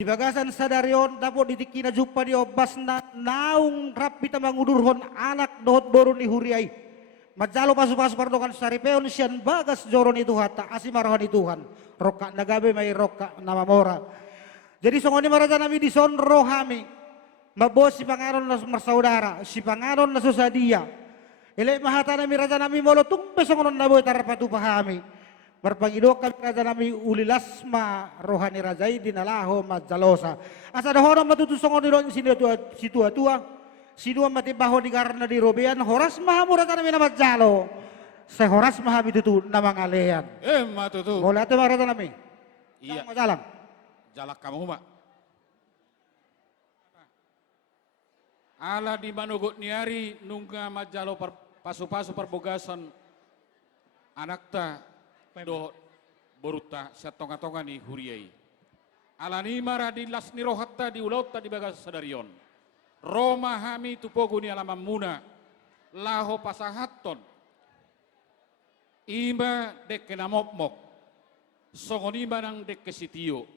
Di bagasan sadarion dapo ditikina jumpa di obas na naung rapi tamang udurhon anak dohot boru ni huriai. Majalo pasu-pasu pardokan saripeon sian bagas joron itu hata asimarahan Tuhan. Roka nagabe may roka nama mora. Jadi songoni maraja nami di son rohami. Mabos si pangaron na marsaudara, si pangaron na susadia. Ilay mahata nami raja nami molo tumpe songonon naboy tarapatu pahami. Berpangidok kami raja nami ulilasma rohani rajai dinalaho majalosa. Asa dahona matutusongon nilon si tua-tua. Sinua mati baho di karena di robean horas mahamu raja nami nama jalo. Sehoras mahami tutu nama ngalean. Matutu. Boleh ate raja nami. Iya. Jalang. Jalak kamu mak. Ala di manugot niari nungga majalo pasu-pasu perbogasan anak ta do boruta sa tonga-tonga ni huriai. Ala ni mara di las ni rohatta di ulauta di bagas sadarion. Roma hami tupogo ni alamam muna. Laho pasahaton. Ima dek namokmok. Songonima nang dek sitio.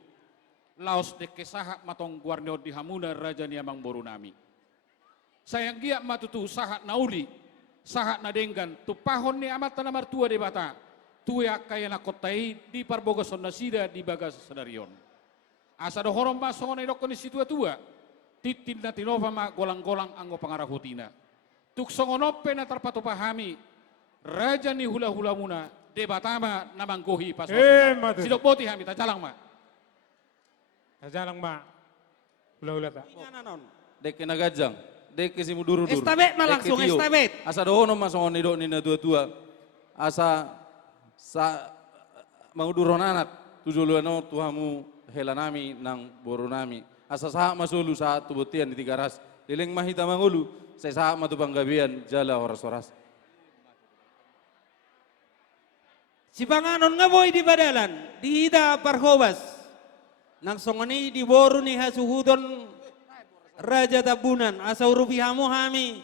Laos dek sahat matong guarneo di hamuna raja ni amang borunami. Sayang giat matutu sahat nauli. Sahat nadenggan tupahon ni amat tanamar tua de bata. Tuya kaya nakotai di parbogason nasida di bagas sadarion. Asa do horom masongon edok ni situa tua. Titin na tinova ma golang-golang anggo pangarahutina. Tuk songonope na tarpato pahami. Raja ni hula-hula muna debatama namanggohi pas sidok boti hami tajalang ma. Tajalang ma. Hula-hula ta. Dek nagajang. Dek si muduru-duru. Estabet ma langsung estabet. Asa do hono masongon edok ni na tua-tua. Asa sa manguduron anak tujuluano tuhamu helanami nang borunami asa saha masulu sa tubutian di tiga ras liling mahita mangulu saya saha matu panggabian jala horas-horas Si panganon nga boy di badalan di hida parhobas nang songoni di boru ni hasuhudon raja tabunan asa urupihamu hami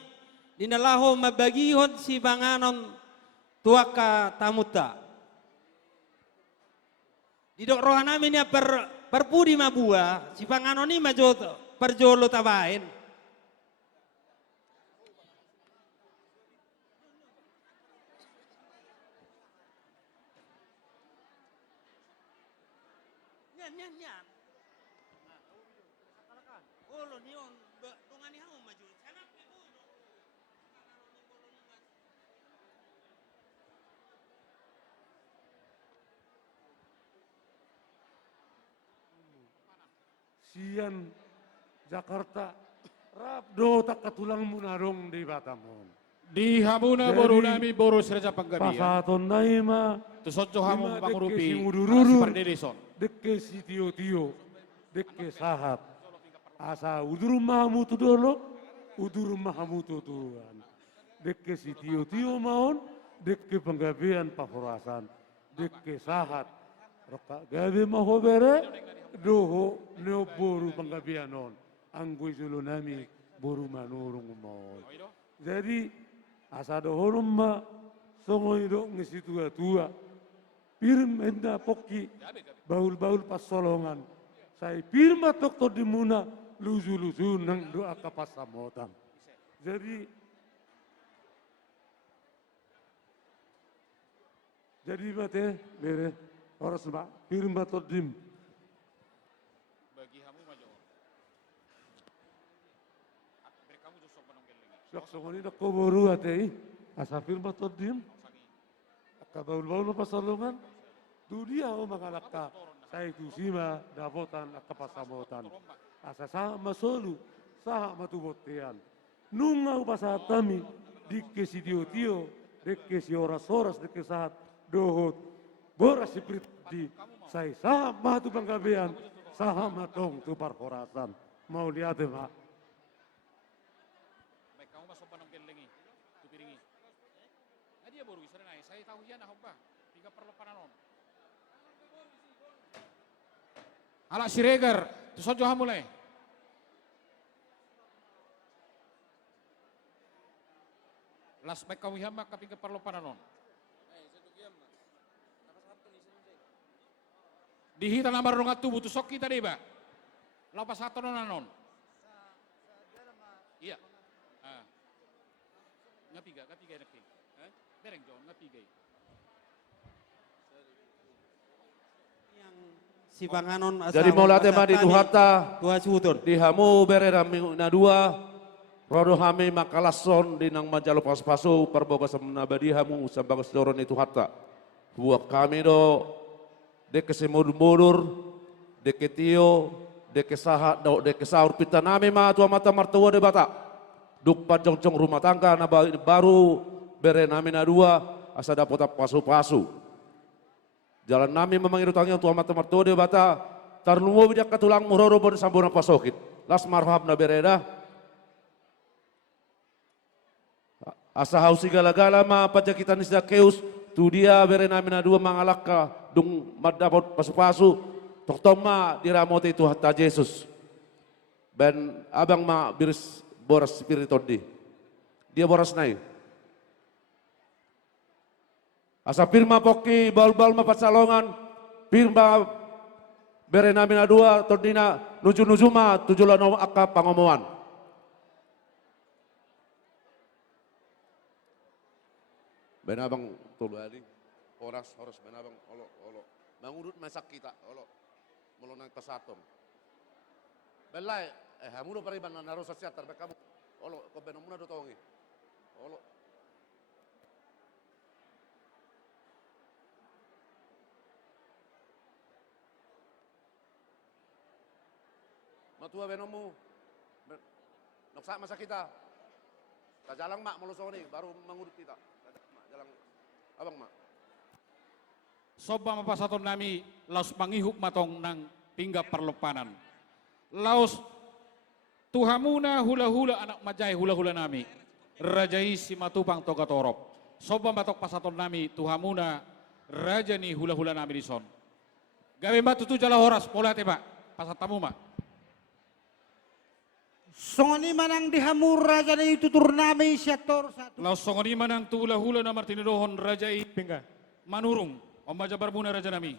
dinalaho mabagihon si panganon tuaka tamuta. Didok rohanami niya perpudi mabua, si panganon ni majo perjolo tabain. Nyan. Olo ni on tungani hau maju. Sana Sian Jakarta Rabdo tak katulang munarong di Batamon. Di hamuna borunami boros raja panggabian. Pasaton naima. Tusodjo hamu pangurupi Mudururu. Pardedeson. Dekke si tio-tio. Dekke sahat. Asa udur mahamu tu dolo. Udur mahamu tu tuan. Dekke si tio-tio maon. Dekke penggabian pahorasan. Dekke sahat. Roka gabi mahobere. Doho neo boru panggabianon. Anggoy sulo nami boru manurung maon. Jadi asa dohonom ma songoy do ngisi tua-tua. Pirim enda poki baul-baul pasolongan. Saya pirma doktor di muna luzu-luzu nang doa kapasamotan. Jadi mate bere horas ma pirma todim. Siak songoni nak koboru ate asafir matodim kabaul-baul pasalongan dunia o makalakka saya itu sima davotan akapasamotan asa sa masolu saha matubotian nunga upasatami dikke si tio-tio dekke si oras-oras dekke saat dohot boras si priti saya saha matu panggabean saha matong tu parhorasan mau lihat ma Ala Siregar, tusojo hamulai. Las baik kau hama kaping keperlo pananon. Dihita namar rongat tubuh tusok kita deh, Pak. Lau pasato nanon. Iya. Ah. Ngapiga nakki. Bereng jo ngapiga. Si Banganon asa Jadi mau latih madi tuhata Tuha Suhudon. di hamu berera na dua rodo hami makalason di nang majalo pas-pasu perboga samnabadi hamu sambagas doron itu hatta. Buat kami do deke semudur-mudur, deke tio, deke sahat, deke sahur pita nami ma tua mata martua de bata. Duk pancong-cong rumah tangga na baru bere nami na dua asa dapat pasu-pasu. Jalan nami memang itu tangnya tua mata martua de bata. Tarnuwo bijak katulang muroro bon sambuna pasokit. Las marhab na bereda. Asa hausi gala-gala ma pajakitan isda keus. Tu dia bere nami na dua mangalaka dung madapot pasu-pasu. Toktom ma diramote itu hatta Yesus. Ben abang ma biris boras spiriton di. Dia boras nai. Asa firma poki bal-bal ma patsalongan. Firma bere nami na dua tondina nuju-nuju ma tujulan akka pangomoan. Ben abang tulu ali. Horas ben abang olo. Mangurut masak kita olo. Melonang pesatong. Belai hamudo pariban na narosa siatar be kamu. Olo ko benomuna do tongi. Olo. Matua benomu. Noksa masa kita. Kajalang mak melusoni baru mengurut kita. Jalang abang mak. Soba mapasaton nami laos mangihuk matong nang pinggap perlopanan. Laos tuhamuna hula-hula anak majai hula-hula nami. Rajai si matupang toga torop. Soba matok pasaton nami tuhamuna rajani hula-hula nami dison. Gawe mbak tutu jala horas pola teba pasatamu mak. Songoni manang dihamur raja na itutur nami siator satu. Laos songoni manang tu hula-hula na martinidohon rajai Pingga. manurung. Om Baja Barbuna Raja Nami.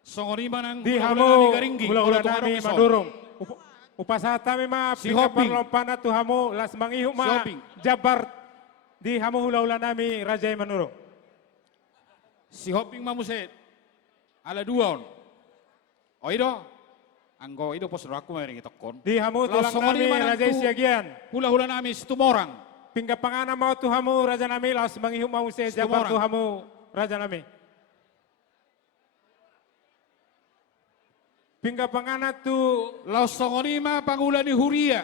Songoni manang Di hula-hula hamu nami garinggi. hula-hula Hula nami ison. madurung. Upasata mi ma Si pinga Hoping. parlompana tu hamu las mangihu Si ma Hoping. jabar di hamu hula-hula nami rajai manurung. Si Hoping mamuset. Ala duaon. Oido. Anggo ido pos aku maring itakon. Di hamu tulang songoni nami manang rajai tu- siagian. Hula-hula nami situmorang. Pingga pangana mau tu hamu raja nami las mangihu mau se jabar Semua tu orang. hamu raja nami. Pingga pangana tu Laos songoni ma pangulan ni Huria.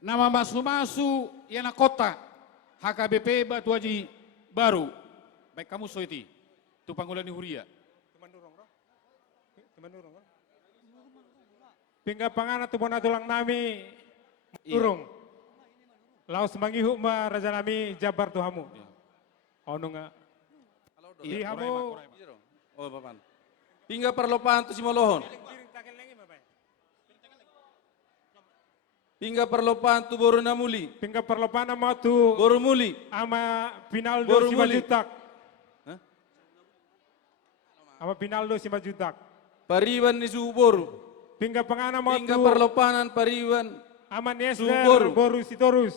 Nama masu-masu yana kota. HKBP Batu Haji baru. Baik kamu soiti. Tu pangulan ni Huria. pingga pangana tu bona tulang nami Iya. urung. Laos mangihu ma raja nami jabar tu hamu. Iya. Ono nga. Iya, Di hamu Oh papan. Pingga perlopahan tu si molohon. Pingga perlopahan tu boru namuli. pingga perlopana mau tu Boru muli. ama Pinaldo Baru si muli. Majutak. Hah? Ama Pinaldo si Majutak. Pariwan ni suhu boru. Pingga pangana mau Pingga tu perlopahan pariwan. ama Nesler Suboru. Boru Sitorus.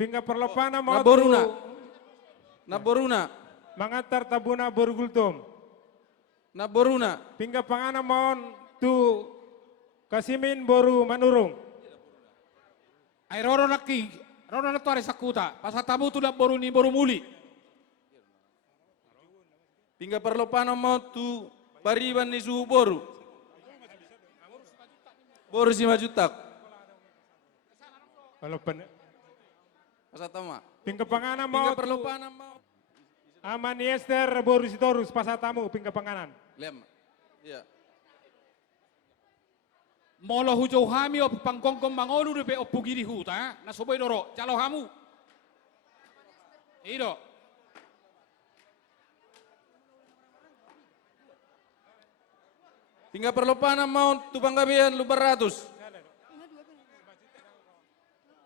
Pingga perlopana mau Na tu boruna. Na boruna. mangantar tabuna Boru Gultom. Na boruna. Pingga pangana mau tu Kasimin Boru Manurung. Ay roro naki. Roro na to ari sakuta. Pasatamu tu na boru ni boru muli. Pingga perlopahan mau tu pariwan ni suhu boru. Boru si majutak. Kalau pen Pasatama. pingga pangana Pingga mau tu perlopahan mau. ama Niester Boru Sitorus pasatamu pingga panganan. Lem. Iya. Molo hujau hami o pangkongkong mangolu de o pugiri huta. Na soboy doro. Calo hamu. Ido. Pingga perlopahan mau tu panggabian lu beratus.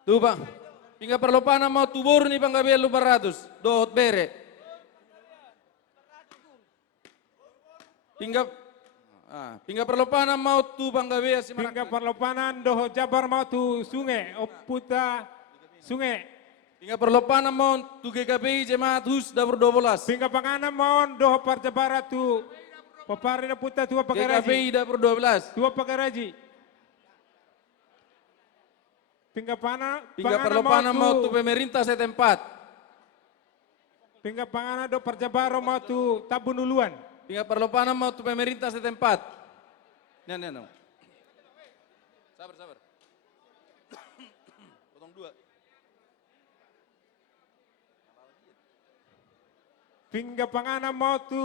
Tu bang. Pingga perlopahan mau tu boru ni panggabian lu beratus. Dot bere. Pingga perlopanan mau tu Banggabe si Pingga perlopanan doho Jabar mau tu sungai Oputa sungai. Pingga perlopanan mau tu GKPI Jemaat Hus dapur 12. Pingga panganan mau doho Parjabara tu Paparina Puta tua Pakaraji. GKPI dapur 12. Tua Pakaraji. Pingga Pingga perlopanan mau tu pemerintah setempat. Pingga panganan do Parjabara mau tu tabun duluan. Pingga perlopanan mau tu pemerintah setempat. Nih. Sabar. Potong 2. Pingga panganan mau tu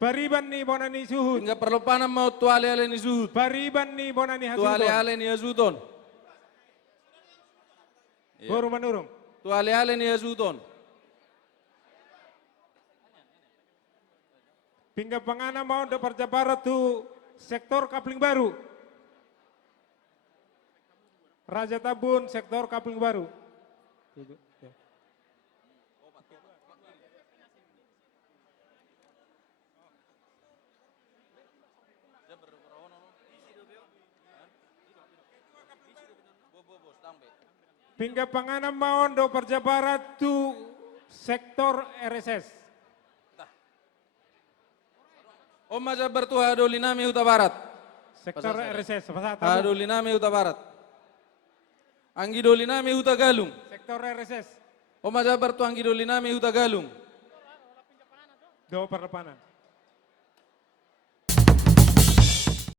Pariban ni bonani suhud. Pingga perlopanan mau tu ale-ale ni suhud. Pariban ni bonani Tu hasudon. ale-ale ni Azuton. Boru manurung. Tu ale-ale ni Azuton. Pingga panganan mau do Parjabara tu sektor kapling baru. Raja Tabun sektor kapling baru. Pingga panganan mau do Parjabara tu sektor RSS. Oma Jabar tu Hadolinami Huta Barat. Sektor RSS. Hadolinami Huta Barat. Anggi Dolinami Huta Galung. Sektor RSS. Oma Jabar tu Anggi Dolinami Huta Galung. Do perlepanan.